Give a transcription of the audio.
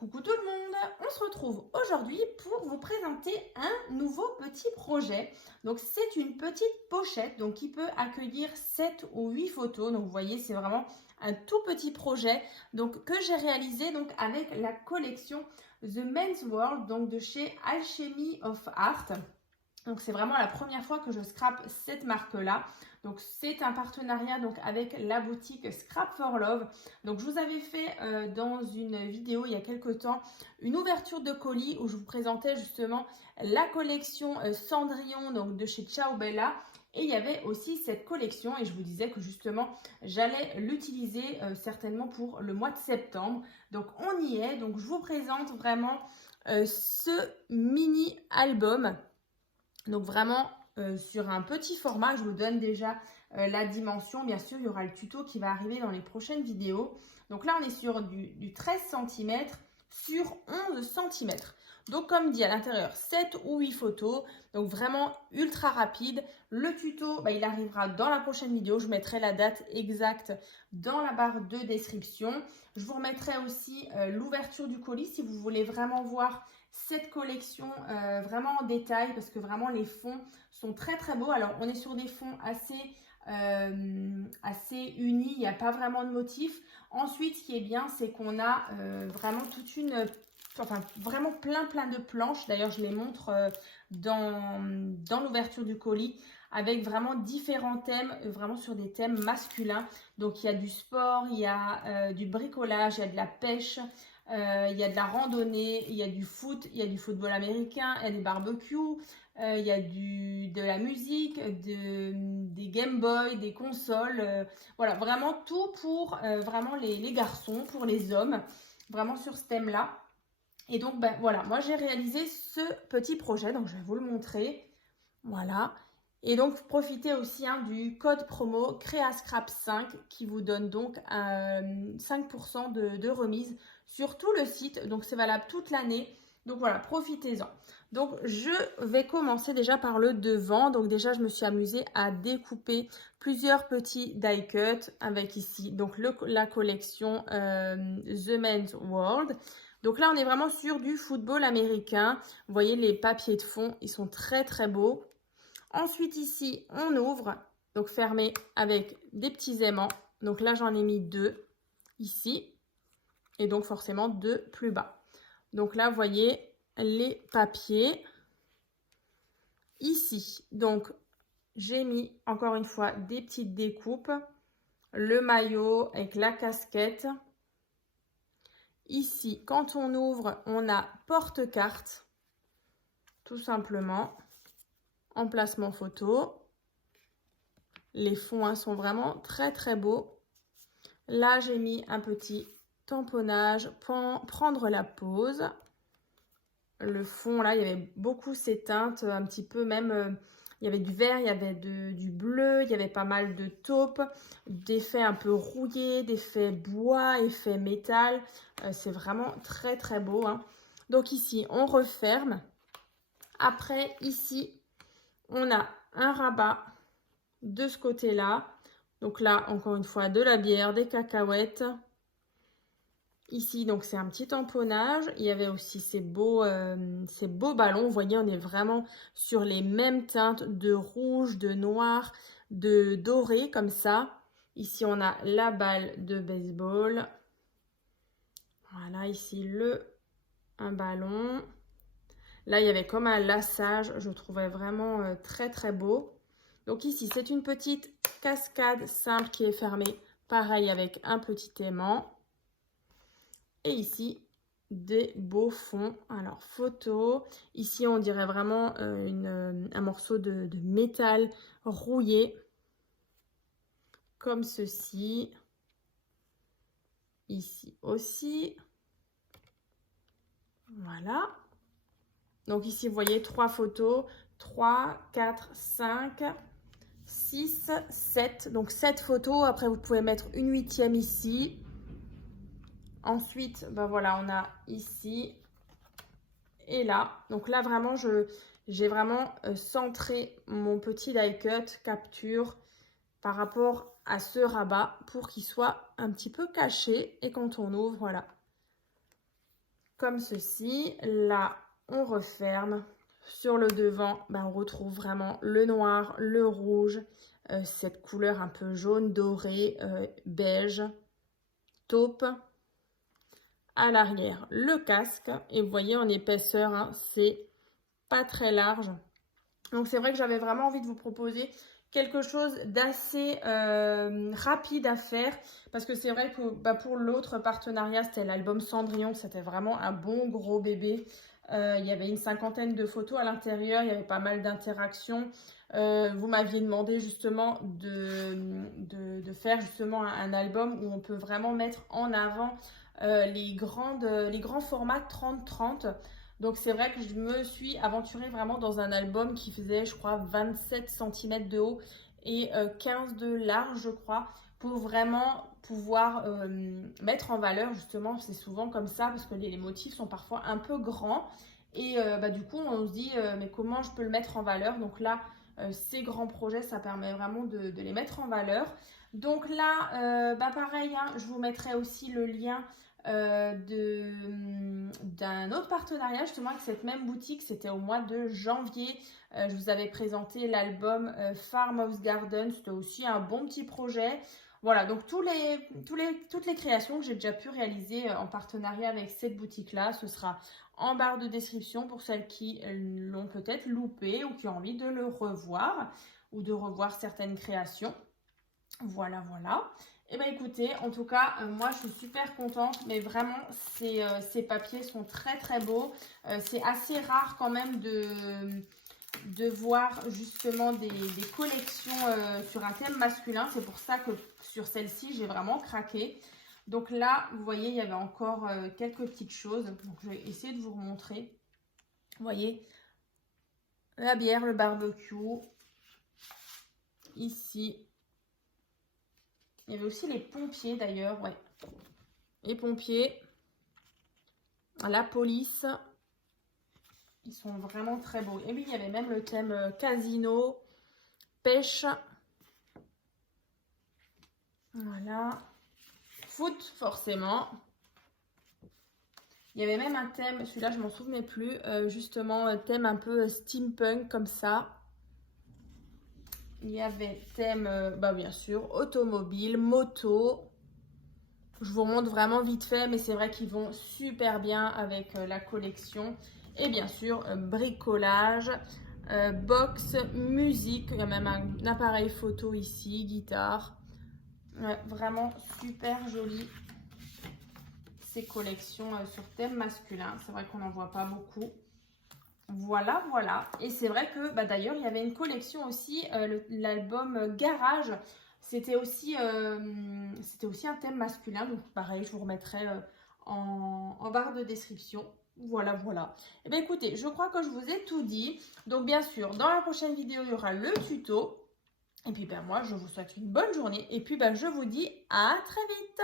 Coucou tout le monde, on se retrouve aujourd'hui pour vous présenter un nouveau petit projet. Donc c'est une petite pochette donc qui peut accueillir 7 ou 8 photos. Donc vous voyez, c'est vraiment un tout petit projet donc que j'ai réalisé donc avec la collection The Men's World donc de chez Alchemy of Art. Donc c'est vraiment la première fois que je scrape cette marque-là. Donc c'est un partenariat donc avec la boutique Scrap for Love. Donc je vous avais fait dans une vidéo il y a quelques temps une ouverture de colis où je vous présentais justement la collection Cendrillon donc de chez Ciao Bella. Et il y avait aussi cette collection et je vous disais que justement j'allais l'utiliser certainement pour le mois de septembre. Donc on y est. Donc je vous présente vraiment ce mini album. Donc vraiment sur un petit format, je vous donne déjà la dimension. Bien sûr, il y aura le tuto qui va arriver dans les prochaines vidéos. Donc là, on est sur du 13 cm sur 11 cm. Donc comme dit à l'intérieur, 7 ou 8 photos. Donc vraiment ultra rapide. Le tuto, il arrivera dans la prochaine vidéo. Je mettrai la date exacte dans la barre de description. Je vous remettrai aussi l'ouverture du colis si vous voulez vraiment voir cette collection vraiment en détail parce que vraiment les fonds sont très très beaux. Alors on est sur des fonds assez unis, il n'y a pas vraiment de motifs. Ensuite ce qui est bien c'est qu'on a vraiment vraiment plein de planches. D'ailleurs je les montre dans l'ouverture du colis avec vraiment différents thèmes, vraiment sur des thèmes masculins. Donc il y a du sport, il y a du bricolage, il y a de la pêche, il y a de la randonnée, il y a du foot, il y a du football américain, il y a des barbecues, il y a de la musique, des Game Boy, des consoles. Voilà, vraiment tout pour vraiment les garçons, pour les hommes, vraiment sur ce thème-là. Et donc, voilà, moi j'ai réalisé ce petit projet, donc je vais vous le montrer. Voilà. Et donc, profitez aussi du code promo CréaScrap5 qui vous donne donc 5% de remise sur tout le site. Donc, c'est valable toute l'année. Donc, voilà, profitez-en. Donc, je vais commencer déjà par le devant. Donc, déjà, je me suis amusée à découper plusieurs petits die cuts avec ici donc la collection The Men's World. Donc là, on est vraiment sur du football américain. Vous voyez, les papiers de fond, ils sont très, très beaux. Ensuite, ici, on ouvre, donc fermé avec des petits aimants. Donc là, j'en ai mis 2 ici et donc forcément 2 plus bas. Donc là, vous voyez les papiers ici. Donc, j'ai mis encore une fois des petites découpes. Le maillot avec la casquette. Ici, quand on ouvre, on a porte-carte, tout simplement, emplacement photo. Les fonds sont vraiment très très beaux. Là, j'ai mis un petit tamponnage pour prendre la pause. Le fond, là, il y avait beaucoup ces teintes, un petit peu même, il y avait du vert, il y avait du bleu, il y avait pas mal de taupe, d'effets un peu rouillés, d'effets bois, effets métal. C'est vraiment très très beau. Donc ici, on referme. Après, ici, on a un rabat de ce côté-là. Donc là, encore une fois, de la bière, des cacahuètes. Ici, donc c'est un petit tamponnage. Il y avait aussi ces beaux ballons. Vous voyez, on est vraiment sur les mêmes teintes de rouge, de noir, de doré, comme ça. Ici, on a la balle de baseball. Voilà, ici, un ballon. Là, il y avait comme un laçage. Je trouvais vraiment très, très beau. Donc ici, c'est une petite cascade simple qui est fermée. Pareil avec un petit aimant. Et ici, des beaux fonds. Alors, photo. Ici, on dirait vraiment un morceau de métal rouillé. Comme ceci. Ici aussi. Voilà. Donc ici, vous voyez 3 photos. 3, 4, 5, 6, 7. Donc 7 photos. Après, vous pouvez mettre une 8e ici. Ensuite, voilà, on a ici et là. Donc là, vraiment, j'ai vraiment centré mon petit die cut capture par rapport à ce rabat pour qu'il soit un petit peu caché. Et quand on ouvre, voilà. comme ceci. Là, on referme. Sur le devant, on retrouve vraiment le noir, le rouge, cette couleur un peu jaune, doré, beige, taupe. À l'arrière, le casque. Et vous voyez en épaisseur, hein, c'est pas très large. Donc c'est vrai que j'avais vraiment envie de vous proposer quelque chose d'assez rapide à faire. Parce que c'est vrai que pour l'autre partenariat, c'était l'album Cendrillon. C'était vraiment un bon gros bébé. Il y avait une 50aine de photos à l'intérieur. Il y avait pas mal d'interactions. Vous m'aviez demandé justement de faire justement un album où on peut vraiment mettre en avant les grands formats 30-30. Donc c'est vrai que je me suis aventurée vraiment dans un album qui faisait, je crois, 27 cm de haut et 15 de large, je crois, pour vraiment pouvoir mettre en valeur, justement, c'est souvent comme ça, parce que les motifs sont parfois un peu grands. Et du coup, on se dit, mais comment je peux le mettre en valeur? Donc là, ces grands projets, ça permet vraiment de les mettre en valeur. Donc là, pareil, hein, je vous mettrai aussi le lien d'un autre partenariat justement avec cette même boutique. C'était au mois de janvier. Je vous avais présenté l'album Farmhouse Garden. C'était aussi un bon petit projet. Voilà, donc toutes les créations que j'ai déjà pu réaliser en partenariat avec cette boutique-là, ce sera en barre de description pour celles qui l'ont peut-être loupé ou qui ont envie de le revoir ou de revoir certaines créations. Voilà, voilà. Et bien écoutez, en tout cas, moi je suis super contente, mais vraiment ces papiers sont très très beaux. C'est assez rare quand même de voir justement des collections sur un thème masculin. C'est pour ça que sur celle-ci, j'ai vraiment craqué. Donc là, vous voyez, il y avait encore quelques petites choses. Donc je vais essayer de vous remontrer. Vous voyez, la bière, le barbecue. Ici. Il y avait aussi les pompiers d'ailleurs, ouais. Les pompiers. La police. Ils sont vraiment très beaux. Et oui, il y avait même le thème casino, pêche. Voilà. Foot, forcément. Il y avait même un thème, celui-là, je m'en souvenais plus. Justement, thème un peu steampunk comme ça. Il y avait thème, bien sûr, automobile, moto. Je vous montre vraiment vite fait, mais c'est vrai qu'ils vont super bien avec la collection. Et bien sûr, bricolage, box, musique. Il y a même un appareil photo ici, guitare. Ouais, vraiment super joli ces collections sur thème masculin. C'est vrai qu'on n'en voit pas beaucoup. Voilà, voilà. Et c'est vrai que d'ailleurs, il y avait une collection aussi, l'album Garage. C'était aussi un thème masculin. Donc pareil, je vous remettrai en barre de description. Voilà, voilà. Et bien écoutez, je crois que je vous ai tout dit. Donc bien sûr, dans la prochaine vidéo, il y aura le tuto. Et puis moi, je vous souhaite une bonne journée. Et puis je vous dis à très vite.